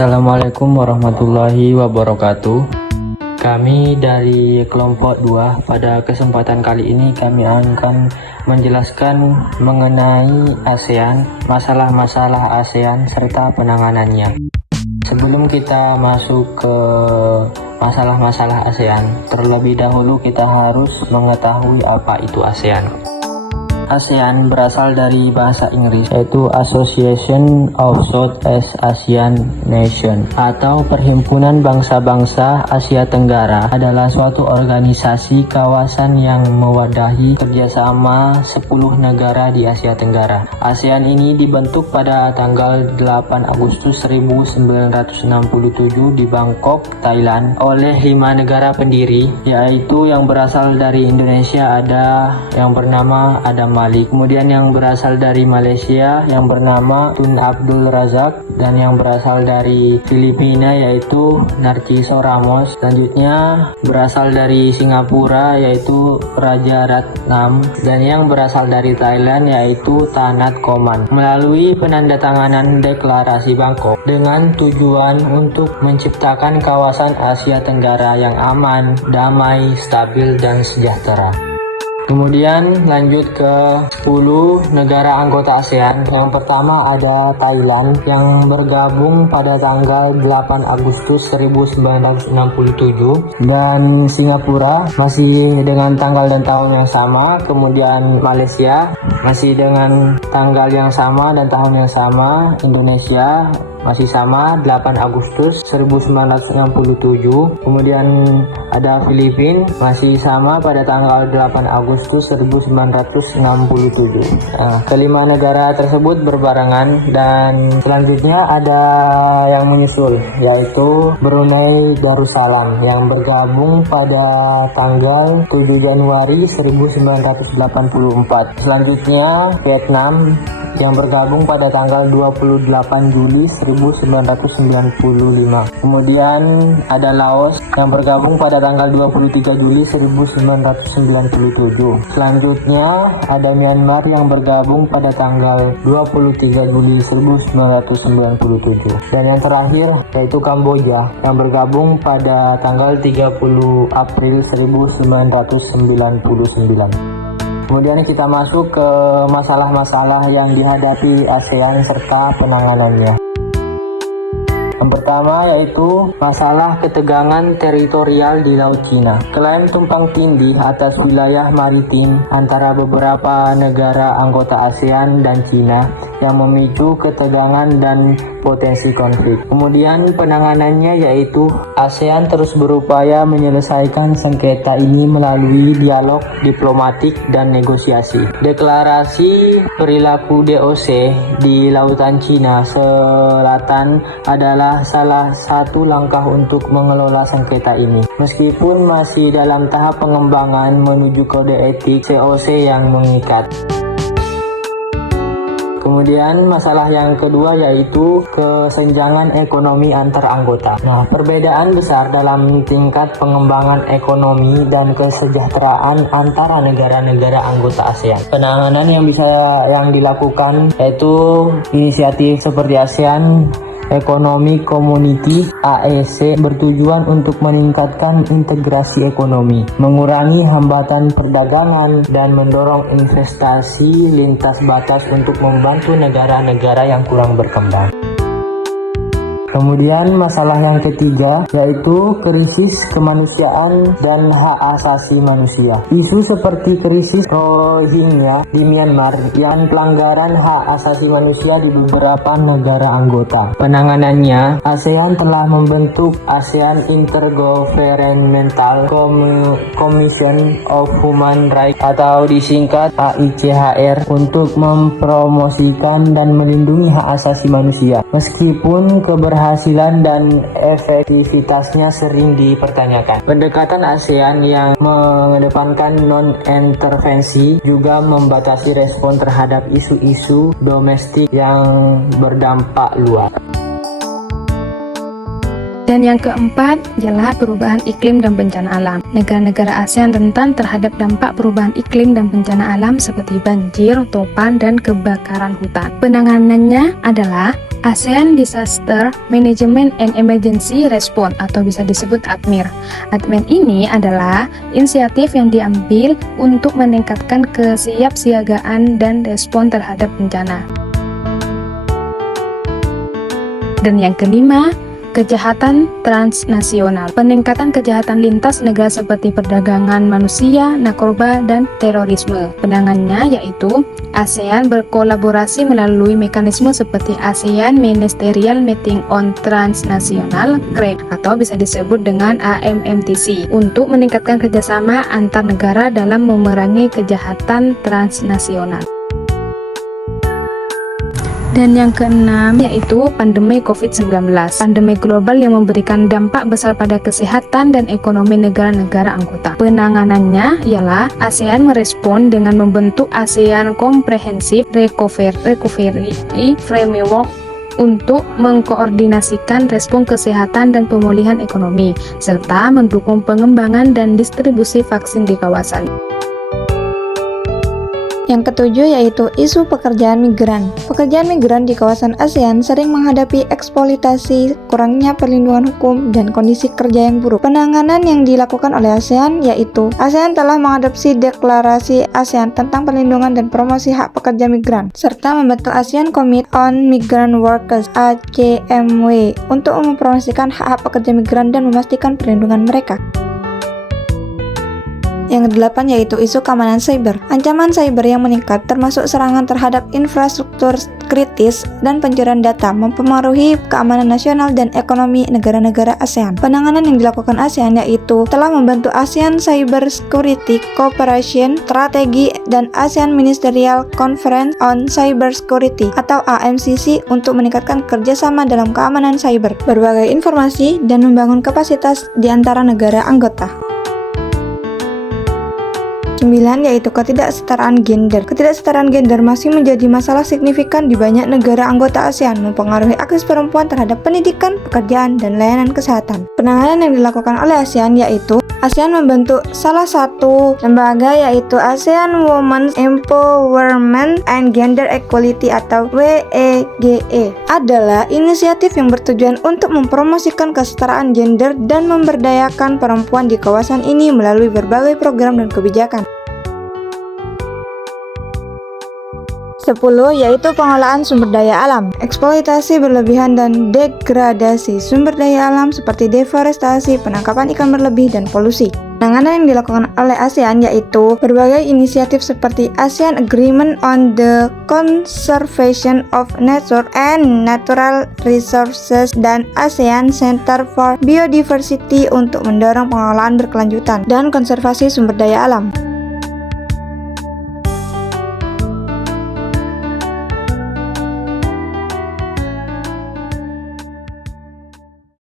Assalamualaikum warahmatullahi wabarakatuh. Kami dari kelompok 2 pada kesempatan kali ini kami akan menjelaskan mengenai ASEAN, masalah-masalah ASEAN serta penanganannya. Sebelum kita masuk ke masalah-masalah ASEAN, terlebih dahulu kita harus mengetahui apa itu ASEAN. ASEAN berasal dari bahasa Inggris, yaitu Association of Southeast Asian Nations atau Perhimpunan Bangsa-Bangsa Asia Tenggara, adalah suatu organisasi kawasan yang mewadahi kerjasama 10 negara di Asia Tenggara. ASEAN ini dibentuk pada tanggal 8 Agustus 1967 di Bangkok, Thailand oleh 5 negara pendiri, yaitu yang berasal dari Indonesia ada yang bernama Adam Malik, kemudian yang berasal dari Malaysia yang bernama Tun Abdul Razak, dan yang berasal dari Filipina yaitu Narciso Ramos. Selanjutnya berasal dari Singapura yaitu Raja Ratnam, dan yang berasal dari Thailand yaitu Tanat Koman. Melalui penandatanganan deklarasi Bangkok dengan tujuan untuk menciptakan kawasan Asia Tenggara yang aman, damai, stabil, dan sejahtera. Kemudian lanjut ke 10 negara anggota ASEAN. Yang pertama ada Thailand yang bergabung pada tanggal 8 Agustus 1967, dan Singapura masih dengan tanggal dan tahun yang sama. Kemudian Malaysia masih dengan tanggal yang sama dan tahun yang sama. Indonesia masih sama, 8 Agustus 1967. Kemudian ada Filipina masih sama pada tanggal 8 Agustus 1967. Kelima negara tersebut berbarengan, dan selanjutnya ada yang menyusul yaitu Brunei Darussalam yang bergabung pada tanggal 7 Januari 1984. Selanjutnya Vietnam yang bergabung pada tanggal 28 Juli 1995. Kemudian ada Laos yang bergabung pada tanggal 23 Juli 1997. Selanjutnya ada Myanmar yang bergabung pada tanggal 23 Juli 1997. Dan yang terakhir yaitu Kamboja yang bergabung pada tanggal 30 April 1999. Kemudian kita masuk ke masalah-masalah yang dihadapi ASEAN serta penanganannya. Yang pertama yaitu masalah ketegangan teritorial di Laut Cina. Klaim tumpang tindih atas wilayah maritim antara beberapa negara anggota ASEAN dan Cina yang memicu ketegangan dan potensi konflik. Kemudian penanganannya yaitu ASEAN terus berupaya menyelesaikan sengketa ini melalui dialog diplomatik dan negosiasi. Deklarasi perilaku DOC di Lautan Cina Selatan adalah salah satu langkah untuk mengelola sengketa ini. Meskipun masih dalam tahap pengembangan menuju kode etik COC yang mengikat. Kemudian masalah yang kedua yaitu kesenjangan ekonomi antar anggota. Perbedaan besar dalam tingkat pengembangan ekonomi dan kesejahteraan antara negara-negara anggota ASEAN. Penanganan yang dilakukan yaitu inisiatif seperti ASEAN Economic Community (AEC) bertujuan untuk meningkatkan integrasi ekonomi, mengurangi hambatan perdagangan, dan mendorong investasi lintas batas untuk membantu negara-negara yang kurang berkembang. Kemudian masalah yang ketiga yaitu krisis kemanusiaan dan hak asasi manusia. Isu seperti krisis Rohingya di Myanmar dan pelanggaran hak asasi manusia di beberapa negara anggota. Penanganannya, ASEAN telah membentuk ASEAN Intergovernmental Commission of Human Rights atau disingkat AICHR untuk mempromosikan dan melindungi hak asasi manusia. Meskipun keberhasilan dan efektivitasnya sering dipertanyakan. Pendekatan ASEAN yang mengedepankan non-intervensi juga membatasi respon terhadap isu-isu domestik yang berdampak luas. Dan yang keempat ialah perubahan iklim dan bencana alam. Negara-negara ASEAN rentan terhadap dampak perubahan iklim dan bencana alam seperti banjir, topan, dan kebakaran hutan. Penanganannya adalah ASEAN Disaster Management and Emergency Response atau bisa disebut ADMIR. ADMIR ini adalah inisiatif yang diambil untuk meningkatkan kesiapsiagaan dan respon terhadap bencana. Dan yang kelima, kejahatan transnasional. Peningkatan kejahatan lintas negara seperti perdagangan manusia, narkoba, dan terorisme. Penanganannya yaitu ASEAN berkolaborasi melalui mekanisme seperti ASEAN Ministerial Meeting on Transnational Crime atau bisa disebut dengan AMMTC untuk meningkatkan kerjasama antar negara dalam memerangi kejahatan transnasional. Dan yang keenam yaitu pandemi COVID-19. Pandemi global yang memberikan dampak besar pada kesehatan dan ekonomi negara-negara anggota. Penanganannya ialah ASEAN merespon dengan membentuk ASEAN Comprehensive Recovery Framework untuk mengkoordinasikan respon kesehatan dan pemulihan ekonomi, serta mendukung pengembangan dan distribusi vaksin di kawasan. Yang ketujuh yaitu isu pekerjaan migran. Pekerjaan migran di kawasan ASEAN sering menghadapi eksploitasi, kurangnya perlindungan hukum, dan kondisi kerja yang buruk. Penanganan yang dilakukan oleh ASEAN yaitu ASEAN telah mengadopsi deklarasi ASEAN tentang perlindungan dan promosi hak pekerja migran, serta membentuk ASEAN Committee on Migrant Workers (ACMW) untuk mempromosikan hak-hak pekerja migran dan memastikan perlindungan mereka. Yang kedelapan yaitu isu keamanan cyber. Ancaman cyber yang meningkat termasuk serangan terhadap infrastruktur kritis dan pencurian data mempengaruhi keamanan nasional dan ekonomi negara-negara ASEAN. Penanganan yang dilakukan ASEAN yaitu telah membentuk ASEAN Cyber Security Cooperation Strategy dan ASEAN Ministerial Conference on Cyber Security atau AMCC untuk meningkatkan kerjasama dalam keamanan cyber, berbagai informasi, dan membangun kapasitas di antara negara anggota. 9 yaitu ketidaksetaraan gender. Ketidaksetaraan gender masih menjadi masalah signifikan di banyak negara anggota ASEAN, mempengaruhi akses perempuan terhadap pendidikan, pekerjaan, dan layanan kesehatan. Penanganan yang dilakukan oleh ASEAN yaitu ASEAN membentuk salah satu lembaga yaitu ASEAN Women's Empowerment and Gender Equality atau WEGE. Adalah inisiatif yang bertujuan untuk mempromosikan kesetaraan gender dan memberdayakan perempuan di kawasan ini melalui berbagai program dan kebijakan. 10 yaitu pengelolaan sumber daya alam. Eksploitasi berlebihan dan degradasi sumber daya alam seperti deforestasi, penangkapan ikan berlebih, dan polusi. Penanganan yang dilakukan oleh ASEAN yaitu berbagai inisiatif seperti ASEAN Agreement on the Conservation of Nature and Natural Resources dan ASEAN Center for Biodiversity untuk mendorong pengelolaan berkelanjutan dan konservasi sumber daya alam.